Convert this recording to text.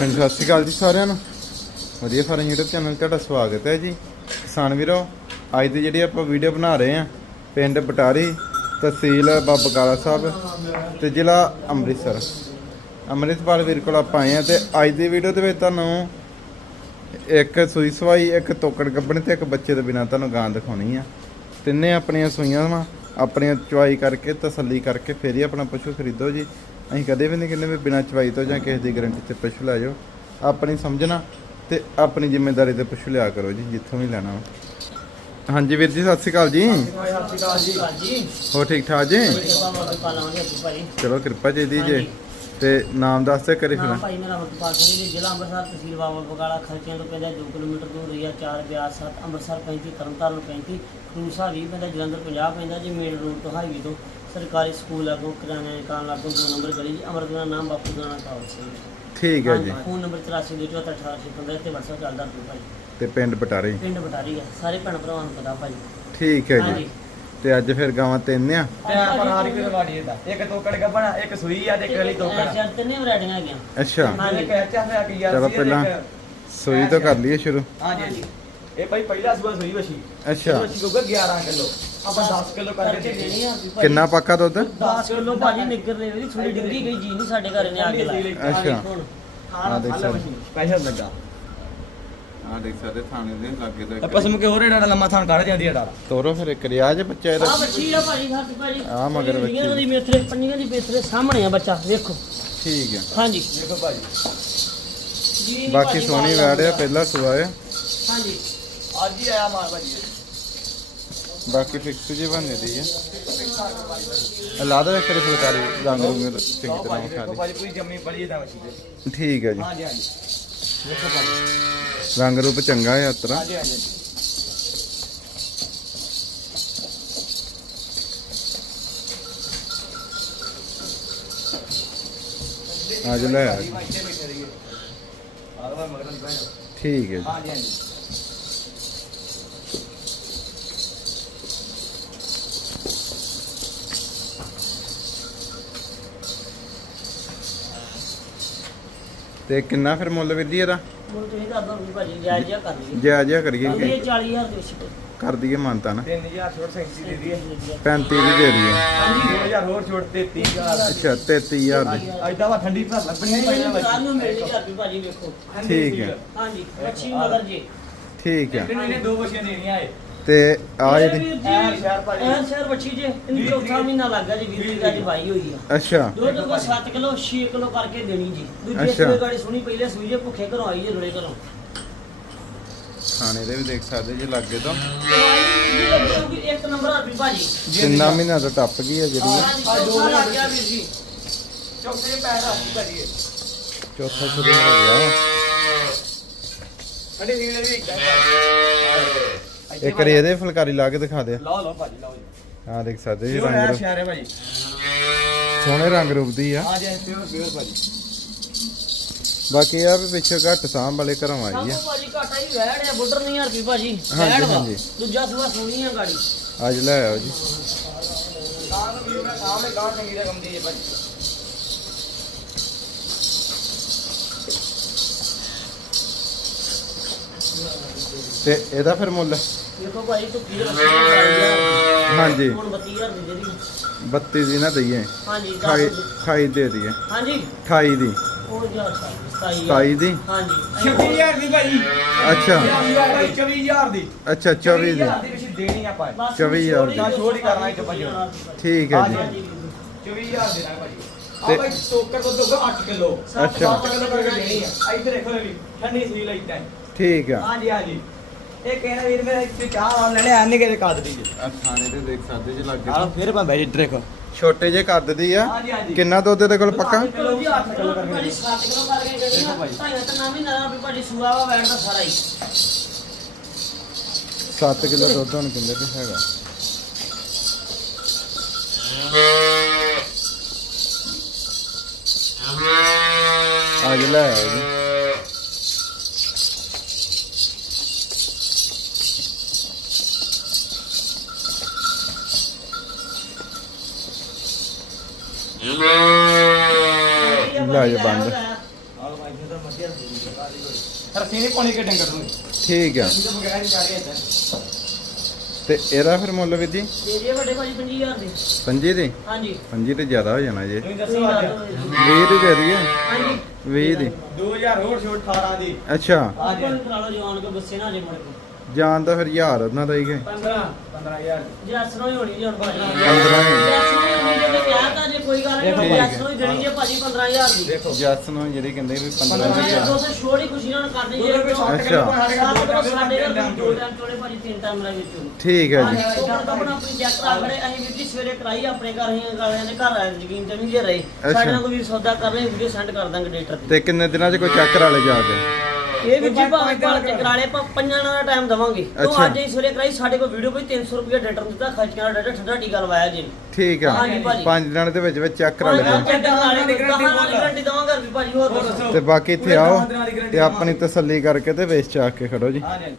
ਹਾਂਜੀ ਸਤਿ ਸ਼੍ਰੀ ਅਕਾਲ ਜੀ ਸਾਰਿਆਂ ਨੂੰ। ਵਧੀਆ ਫਾਰਮ YouTube ਚੈਨਲ 'ਤੇ ਤੁਹਾਡਾ ਸਵਾਗਤ ਹੈ ਜੀ। ਕਿਸਾਨ ਵੀਰੋ, ਅੱਜ ਦੀ ਜਿਹੜੀ ਆਪਾਂ ਵੀਡੀਓ ਬਣਾ ਰਹੇ ਆ ਪਿੰਡ ਬਟਾਰੀ ਤਹਿਸੀਲ ਬਾਬਾ ਕਾਲਾ ਸਾਹਿਬ ਤੇ ਜ਼ਿਲ੍ਹਾ ਅੰਮ੍ਰਿਤਸਰ। ਅੰਮ੍ਰਿਤਪਾਲ ਵੀਰ ਕੋਲ ਆਪਾਂ ਆਏ ਆ ਤੇ ਅੱਜ ਦੀ ਵੀਡੀਓ ਦੇ ਵਿੱਚ ਤੁਹਾਨੂੰ ਇੱਕ ਸੂਈ ਸਵਾਈ, ਇੱਕ ਤੋਕੜ ਗੱਬਣ ਤੇ ਇੱਕ ਬੱਚੇ ਦੇ ਬਿਨਾਂ ਤੁਹਾਨੂੰ ਗਾਂ ਦਿਖਾਉਣੀ ਆ। ਤਿੰਨੇ ਆਪਣੀਆਂ ਸੂਈਆਂ ਵਾ, ਆਪਣੀਆਂ ਚੁਆਈ ਕਰਕੇ, ਤਸੱਲੀ ਕਰਕੇ ਫਿਰ ਹੀ ਆਪਣਾ ਪਸ਼ੂ ਖਰੀਦੋ ਜੀ। ਅਸੀਂ ਕਦੇ ਵੀ ਨਹੀਂ ਕਹਿੰਦੇ ਵੀ ਬਿਨਾਂ ਚੁਆਈ ਤੋਂ ਜਾਂ ਕਿਸੇ ਦੀ ਗਾਰੰਟੀ ਤੇ ਪਸ਼ੂ ਲੈ ਜਾਓ। ਆਪਣੀ ਸਮਝਣਾ ਤੇ ਆਪਣੀ ਜ਼ਿੰਮੇਵਾਰੀ ਤੇ ਪਸ਼ੂ ਲਿਆ ਕਰੋ ਜੀ, ਜਿੱਥੋਂ ਵੀ ਲੈਣਾ ਹਾਂਜੀ ਵੀਰ ਜੀ, ਸਤਿ ਸ਼੍ਰੀ ਅਕਾਲ ਜੀ। ਹੋ ਠੀਕ ਠਾਕ ਜੀ? ਚਲੋ ਕਿਰਪਾ ਚਾਹੀਦੀ ਜੇ। ਤੇ ਨਾਮ ਦੱਸ ਤੇ ਕਰੀ ਫਿਰ। ਭਾਈ ਮੇਰਾ ਮਤਪਾਲ ਸਿੰਘ ਜੀ, ਜ਼ਿਲ੍ਹਾ ਅੰਮ੍ਰਿਤਸਰ, ਤਹਿਸੀਲ ਬਾਬਾ ਬਗਾਲਾ, ਖਰਚਿਆਂ ਤੋਂ ਪੈਂਦਾ 2 ਕਿਲੋਮੀਟਰ ਦੂਰ ਹੈ 4 ਬਿਆਸ 7 ਅੰਮ੍ਰਿਤਸਰ 35 ਤਰਨਤਾਰਨ 35 ਖੂਸਾ 20 ਪੈਂਦਾ, ਜਲੰਧਰ 50 ਪੈਂਦਾ, ਜੀ ਮੇਨ ਰੋਡ ਤੋਂ ਹਾਈਵੇ ਤੋਂ। ਸਰਕਾਰੀ ਸਕੂਲ ਲਾਗੋਂ ਕਿਰਾਣੇ ਦੀ ਦੁਕਾਨ ਲਾਗੋਂ ਦੋ ਨੰਬਰ ਗਲੀ ਜੀ ਅਮਰਤ ਦਾ ਨਾਮ ਬਾਪੂ ਦਾ ਨਾਮ ਕਾਲ ਸਿੰਘ ਠੀਕ ਹੈ ਜੀ। ਫੋਨ ਨੰਬਰ 84241815 ਤੇ WhatsApp ਚੱਲਦਾ ਰੁਪਏ ਭਾਈ। ਤੇ ਪਿੰਡ ਬਟਾਰੇ? ਪਿੰਡ ਬਟਾਰੀ ਹੈ ਸਾਰੇ ਭੈਣ ਭਰਾਵਾਂ ਨੂੰ ਪਤਾ ਭਾਈ। ਠੀਕ ਹੈ ਜੀ। ਤੇ ਅੱਜ ਫਿਰ ਗਾਵਾਂ ਤਿੰਨ ਆ? ਤੇ ਪਰ ਹਾਰੀ ਕੋਈ ਵਾੜੀ ਇਹਦਾ। ਇੱਕ ਤੋਕੜ ਗੱਬਣਾ ਇੱਕ ਸੂਈ ਆ ਤੇ ਇੱਕ ਗਲੀ ਤੋਕੜ। ਚਾਰ ਤਿੰਨੇ ਵੈਰਾਈਟੀਆਂ ਹੈਗੀਆਂ। ਅੱਛਾ। ਨਾਲੇ ਕਹਿ ਚਾ ਹੋਇਆ ਕਿ ਯਾਰ ਚਲੋ ਪਹਿਲਾਂ ਸੂਈ ਤੋਂ ਕਰ ਲਈਏ ਸ਼ੁਰੂ। ਹਾਂਜੀ ਹਾਂਜੀ। ਇਹ ਭਾਈ ਪਹਿਲਾ ਸੂਆ ਸੂਈ ਵਸ਼ੀ ਅੱਛਾ। ਵਸ਼ੀ ਹੋਊਗਾ 11 ਕਿਲੋ। ਆਪਾਂ 10 ਕਿਲੋ ਕਰਕੇ ਕਰਕੇ ਦੇ ਦੇਣੀ ਆ। ਵੀ ਭਾਈ ਕਿੰਨਾ ਪੱਕਾ ਦੁੱਧ? 10 ਕਿਲੋ ਭਾਜੀ ਨਿੱਗਰ ਲੈ ਵੀ ਥੋੜੀ ਡਿੱਗੀ ਗਈ ਜੀ ਨਹੀਂ ਸਾਡੇ ਘਰ ਨੇ ਆ ਕੇ ਲਾਇਆ ਅੱਛਾ। ਆ ਦੇਖ ਸਕਦੇ। ਸਪੈਸ਼ਲ ਲੱਗਾ। ਆ ਦੇਖ ਸਕਦੇ ਥਾਣੇ ਦੇ ਲਾਗੇ ਇਹ ਪਸਮ ਕੇ ਹੋਰ ਇਹਦਾ ਲੰਮਾ ਥਾਂ ਕੱਢ ਜਾਂਦੀ ਡਾਲਾ। ਤੋਰੋ ਫਿਰ ਇੱਕ ਰਿਆਜ ਬੱਚਾ ਇਹਦਾ ਆ ਬੱਚੀ ਆ ਭਾਜੀ ਹੱਥ ਭਾਜੀ। ਆਹ ਮਗਰ ਬੱਚੀ। ਦੀ। ਮੇਥਰੇ ਪੰਨੀਆਂ ਦੀ ਮੇਥਰੇ ਸਾਹਮਣੇ ਆ ਬੱਚਾ ਵੇਖੋ। ਠੀਕ ਹੈ ਹਾਂਜੀ। ਦੇਖੋ ਭਾਜੀ। ਬਾਕੀ ਸੋਹਣੀ ਵੈੜ ਆ ਪਹਿਲਾ ਸੂਆ ਆ ਹਾਂਜੀ। ਅੱਜ ਹੀ ਆਇਆ ਮਾਰ ਭਾਜੀ। ਬਾਕੀ ਫਿਕਸ ਜੀ ਬਣੇ ਦੀ ਆ। ਇਹ ਲਾ ਦੇ ਕਰੇ ਫੁਲਕਾਰੀ ਰੰਗ ਰੁੰਗ ਚੰਗੀ ਤਰ੍ਹਾਂ ਦੇਖੋ ਦੇ। ਭਾਜੀ ਪੂਰੀ ਜੰਮੀ ਬੜੀ ਠੀਕ ਹੈ ਜੀ। ਹਾਂਜੀ ਹਾਂਜੀ। ਦੇਖੋ ਭਾਜੀ। ਰੰਗ ਰੂਪ ਚੰਗਾ ਹੈ ਉਤਰਾ ਹਾਂਜੀ ਹਾਂਜੀ। ਅੱਜ ਲੈ ਆ। ਠੀਕ ਹੈ ਜੀ। ਹਾਂਜੀ ਹਾਂਜੀ। ਤੇ ਕਿੰਨਾ ਫਿਰ ਮੁੱਲ ਵੀਰ ਜੀ ਇਹਦਾ? ਹੁਣ ਤੁਸੀਂ ਦੱਸ ਦੋ ਵੀ ਭਾਜੀ ਜਾਇਜ਼ ਜਿਹਾ ਕਰ ਲਈਏ। ਜਿਆ ਜਿਆ ਕਰੀਏ ਇਹ ਕਿ 40000 ਦੇ ਵਿੱਚ। ਕਰ ਦਈਏ ਮਾਨਤਾ ਨਾ। 3000 ਛੋਟ ਸੈਂਸੀ ਦੇ ਦਈਏ। 35 ਦੀ ਦੇ ਦਈਏ। ਹਾਂਜੀ 2000 ਹੋਰ ਛੋਟ 33000 ਅੱਛਾ 33000 ਦੀ। ਐਦਾਂ ਵਾ ਠੰਡੀ ਭਰ ਲੱਭਣੀ ਪਹਿਲਾਂ ਕੱਲ ਨੂੰ ਮਿਲਣੀ ਭਾਜੀ ਵੇਖੋ। ਠੀਕ ਹੈ। ਹਾਂਜੀ ਬੱਚੀ ਮਗਰ ਜੀ। ਠੀਕ ਹੈ। ਇਹਨੇ ਦੋ ਦੇਣੀਆਂ ਏ ਤੇ ਆ ਇਹ ਜਿਹੜੀ ਐਨ ਸ਼ਹਿਰ ਭਾਜੀ। ਐਨ ਸ਼ਹਿਰ ਬੱਚੀ ਜੇ ਇਹਨੂੰ ਚੌਥਾ ਮਹੀਨਾ ਲੱਗ ਗਿਆ ਜੀ ਵੀਰ ਦੀ ਅੱਜ ਵਾਈ ਹੋਈ ਆ। ਅੱਛਾ। ਦੁੱਧ ਕੋ 7 ਕਿਲੋ 6 ਕਿਲੋ ਕਰਕੇ ਦੇਣੀ ਜੀ। ਦੂਜੇ ਅੱਛਾ। ਸੂਏ ਗਾੜੀ ਸੁਣੀ ਪਹਿਲੇ ਸੂਈ ਜੇ ਭੁੱਖੇ ਘਰੋਂ ਆਈ ਜੇ ਰੁੜੇ ਘਰੋਂ। ਖਾਣੇ ਦੇ ਵੀ ਦੇਖ ਸਕਦੇ ਜੀ ਲੱਗੇ ਤੋਂ। ਇੱਕ ਨੰਬਰ ਆ ਵੀ ਭਾਜੀ। ਤਿੰਨਾਂ ਮਹੀਨਾ ਤੋਂ ਟੱਪ ਗਈ ਹੈ ਜਿਹੜੀ। ਹਾਂਜੀ ਚੌਥਾ ਲੱਗ ਗਿਆ ਵੀਰ ਜੀ। ਚੌਥੇ ਪੈਰ ਰੱਖ ਭਾਜੀ। ਚੌਥਾ ਸ਼ੁਰੂ ਹੋ ਗਿਆ। ਠੰਡੀ ਨੀਂਦ ਵੀ ਇੱਦਾਂ ਇੱਕ ਵਾਰੀ ਇਹਦੇ ਫੁਲਕਾਰੀ ਲਾ ਕੇ ਦਿਖਾ ਦੇ ਲਓ ਲਓ ਭਾਜੀ ਲਓ ਜੀ। ਆ ਦੇਖ ਸਕਦੇ ਜੀ ਰੰਗ ਰੂਪ। ਭਾਜੀ। ਸੋਹਣੇ ਰੰਗ ਰੂਪ ਦੀ ਆ। ਹਾਂ ਜੀ ਪਿਓਰ ਪਿਓਰ ਭਾਜੀ। ਬਾਕੀ ਇਹ ਆ ਵੀ ਪਿੱਛੇ ਘੱਟ ਸਾਂਭ ਵਾਲੇ ਘਰੋਂ ਆਈ ਆ। ਸਾਹਮਣੇ ਭਾਜੀ ਘਾਟਾ ਹੀ ਵੈੜ ਆ ਬੁੱਢਰ ਨਹੀਂ ਹਰਪੀ ਭਾਜੀ ਹਾਂਜੀ, ਵੈੜ ਵਾ। ਹਾਂਜੀ। ਦੂਜਾ ਸੂਆ ਸੋਹਣੀ ਆ ਗਾੜੀ। ਅੱਜ ਲੈ ਆਓ ਜੀ। ਸਾਹਮਣੇ ਚੰਗੀ ਦੀ ਹੈ ਭਾਜੀ। ਤੇ ਇਹਦਾ ਫਿਰ ਮੁੱਲ? ਦੇਖੋ ਭਾਜੀ ਤੂੰ ਕੀ ਰੱਖਿਆ ਹਾਂਜੀ। ਹੁਣ 32000 ਦੀ ਜਿਹੜੀ। 32 ਦੀ ਨਾ ਦਈਏ। ਹਾਂਜੀ ਦੱਸ ਖਾਈ ਦਿਓ। ਖਾਈ ਦੇ ਦਈਏ। ਹਾਂਜੀ। 28 ਦੀ। ਉਹ ਜਾ 27 27 ਦੀ? ਹਾਂਜੀ। 26000 ਦੀ ਭਾਜੀ ਅੱਛਾ। 24000 ਦੀ ਅੱਛਾ 24 ਦੀ। 24000 ਦੀ ਵਿੱਚ ਦੇਣੀ ਬਸ ਚੌਵੀ ਹਜ਼ਾਰ ਦੀ। ਜਾਂ ਛੋੜ ਹੀ ਕਰਨਾ ਇੱਕ ਭਾਜੀ। ਠੀਕ ਹੈ ਜੀ। ਹਾਂਜੀ 24000 ਦੇਣਾ ਭਾਜੀ ਤੇ- ਆ ਭਾਈ ਟੋਕਰ ਤੋਂ ਦੋਗਾ 8 ਕਿਲੋ। ਅੱਛਾ। 7 ਕਿਲੋ ਕਰਕੇ ਦੇਣੀ ਆ। ਇੱਥੇ ਦੇਖੋ ਲੈ ਵੀ ਠੰਡੀ ਸੀ ਲਈ ਤਾਂ। ਠੀਕ ਆ। ਹਾਂਜੀ ਹਾਂਜੀ। ਇਹ ਕਹਿਣਾ ਵੀਰ ਮੇਰਾ ਇੱਥੇ ਚਾਹ ਵਾਲ ਲੈਣੇ ਆਨੇ ਕਿਤੇ ਕਾਦ ਦੀ ਆ ਥਾਣੇ ਦੇ ਦੇਖ ਸਕਦੇ ਜੀ ਲੱਗੇ ਆਹ ਫਿਰ ਮੈਂ ਬੈਠ ਦੇਖੋ। ਛੋਟੇ ਜੇ ਕੱਦ ਦੀ ਆ। ਹਾਂਜੀ ਹਾਂਜੀ। ਕਿੰਨਾ ਦੁੱਧ ਇਹਦੇ ਕੋਲ ਪੱਕਾ? ਕਿਲੋ ਜੀ 8 ਕਿਲੋ ਭਾਜੀ 7 ਕਿਲੋ ਕਰਕੇ ਜਿਹੜੀ ਆ। ਢਾਈਆਂ ਤੇ ਨਾਮ ਹੀ ਨਾ ਵੀ ਭਾਜੀ ਸੂਆ ਵਾ ਵੈਣ ਦਾ ਸਾਰਾ ਹੀ। 7 ਕਿਲੋ ਦੁੱਧ ਹੁਣ ਕਿੰਨੇ ਤੇ ਹੈਗਾ? ਅੱਜ ਲੈ ਆਓ ਜੀ। ਲੈ ਜਾ ਬੰਦ ਜੀ ਰਸੀ ਨਹੀਂ ਪਾਣੀ ਕਿ ਡੰਗਰ ਨੂੰ ਠੀਕ ਆ ਇਹਦੇ ਬਗੈਰ ਹੀ ਜਾ ਕੇ ਇੱਧਰ ਤੇ ਇਹਦਾ ਫਿਰ ਮੁੱਲ ਵੀਰ ਜੀ ਦੇ ਜੀ ਵੱਡੇ ਭਾਜੀ 25000 ਦੇ ਪੰਜੀ ਦੀ ਹਾਂਜੀ ਪੰਜੀ ਤੇ ਜ਼ਿਆਦਾ ਹੋ ਜਾਣਾ ਜੇ ਤੁਸੀਂ ਦੱਸੋ ਅੱਜ ਦਿਓ ਜੀ। 20 ਦੀ ਦੇ ਦਈਏ ਹਾਂਜੀ 20 ਦੀ 2000 ਹੋਰ ਛੋਟ 18 ਦੀ ਅੱਛਾ ਆਪਾਂ ਨੂੰ ਕਰਾ ਲਓ ਜਵਾਨ ਕੋ ਗੁੱਸੇ ਨਾ ਜੇ ਮੁੜ ਕੇ ਜਾਨ ਤਾਂ ਫਿਰ ਯਾਰ ਉਹਨਾਂ ਦਾ ਹੀ ਗਏ 15 15000 ਜੇ ਅਸਰੋਂ ਹੀ ਹੋਣੀ ਜੀ ਹੁਣ ਭਾਜੀ। 15 ਹੀ। ਜੇ ਅਸਰੋਂ ਹੀ ਹੋਣੀ ਜੇ ਕਿਹਾ ਤਾਂ ਜੇ ਕੋਈ ਗੱਲ ਨਹੀਂ ਦੇਖੋ, ਜੇ ਠੀਕ ਹੈ। ਦੇਣੀ ਜੇ ਭਾਜੀ 15000 ਦੀ। ਦੇਖੋ ਜੱਸ ਨੂੰ ਜਿਹੜੀ ਕਹਿੰਦੇ ਵੀ 15 15 ਦੀ ਜੇ ਆ। ਦੋਸਤ ਛੋੜੀ ਖੁਸ਼ੀ ਨਾਲ ਕਰਨੀ ਜੇ। ਅੱਛਾ। ਸਾਡੇ ਟਾਈਮ ਦੋ ਟਾਈਮ ਚੋਲੇ ਭਾਜੀ ਤਿੰਨ ਟਾਈਮ ਲੈ ਵਿੱਚ। ਠੀਕ ਹੈ ਜੀ। ਆਪਣਾ ਆਪਣੀ ਚੈੱਕ ਕਰਾ ਖੜੇ ਅਸੀਂ ਵੀਰ ਜੀ ਸਵੇਰੇ ਕਰਾਈ ਆਪਣੇ ਘਰ ਅਸੀਂ ਗਾਲਿਆਂ ਦੇ ਘਰ ਆਏ ਯਕੀਨ ਤੇ ਨਹੀਂ ਜੇ ਰਹੇ। ਸਾਡੇ ਨਾਲ ਕੋਈ ਵੀਰ ਸੌਦਾ ਕਰ ਰਹੇ ਵੀਡੀਓ ਸੈਂਡ ਕਰ ਦਾਂਗੇ ਡੇਟਰ ਤੇ। ਕਿੰਨੇ ਦਿਨਾਂ 'ਚ ਕੋਈ ਚੱਕ ਕਰਾ ਲੈ ਜਾ ਕੇ? ਇਹ ਵੀ ਜੀ ਭਾਵੇਂ ਪਾਲ ਕੇ ਕਰਾ। ਲਏ ਆਪਾਂ ਪੰਜਾਂ ਦਾ ਟਾਈਮ ਦਵਾਂਗੇ। ਤੋਂ। ਅੱਜ ਹੀ ਸਵੇਰੇ ਕਰਾਈ ਸਾਡੇ ਕੋਲ ਵੀਡੀਓ ਕੋਈ 300 ਰੁਪਏ ਡੇਟਰ ਦਿੱਤਾ ਖਰਚਿਆਂ ਦਾ ਡੇਟਰ ਠੰਡਾ ਟੀਕਾ ਲਵਾਇਆ ਜੀ। ਠੀਕ ਆ। ਹਾਂਜੀ ਭਾਜੀ। ਪੰਜ ਦਿਨਾਂ ਦੇ ਵਿੱਚ ਵਿੱਚ ਚੈੱਕ ਕਰਾ ਲੈ ਪੰਜ ਜਾ ਦਿਨਾਂ ਦੀ ਗਾਰੰਟੀ ਦਵਾਂਗੇ ਵੀ ਭਾਜੀ ਹੋਰ ਹੋਰ ਦੱਸੋ। ਦੱਸੋ। ਤੇ ਬਾਕੀ ਇੱਥੇ ਆਓ ਤੇ ਆਪਣੀ ਤਸੱਲੀ ਕਰਕੇ ਤੇ ਵੇਚ ਚਾ ਕੇ ਖੜੋ ਜੀ। ਹਾਂ ਜੀ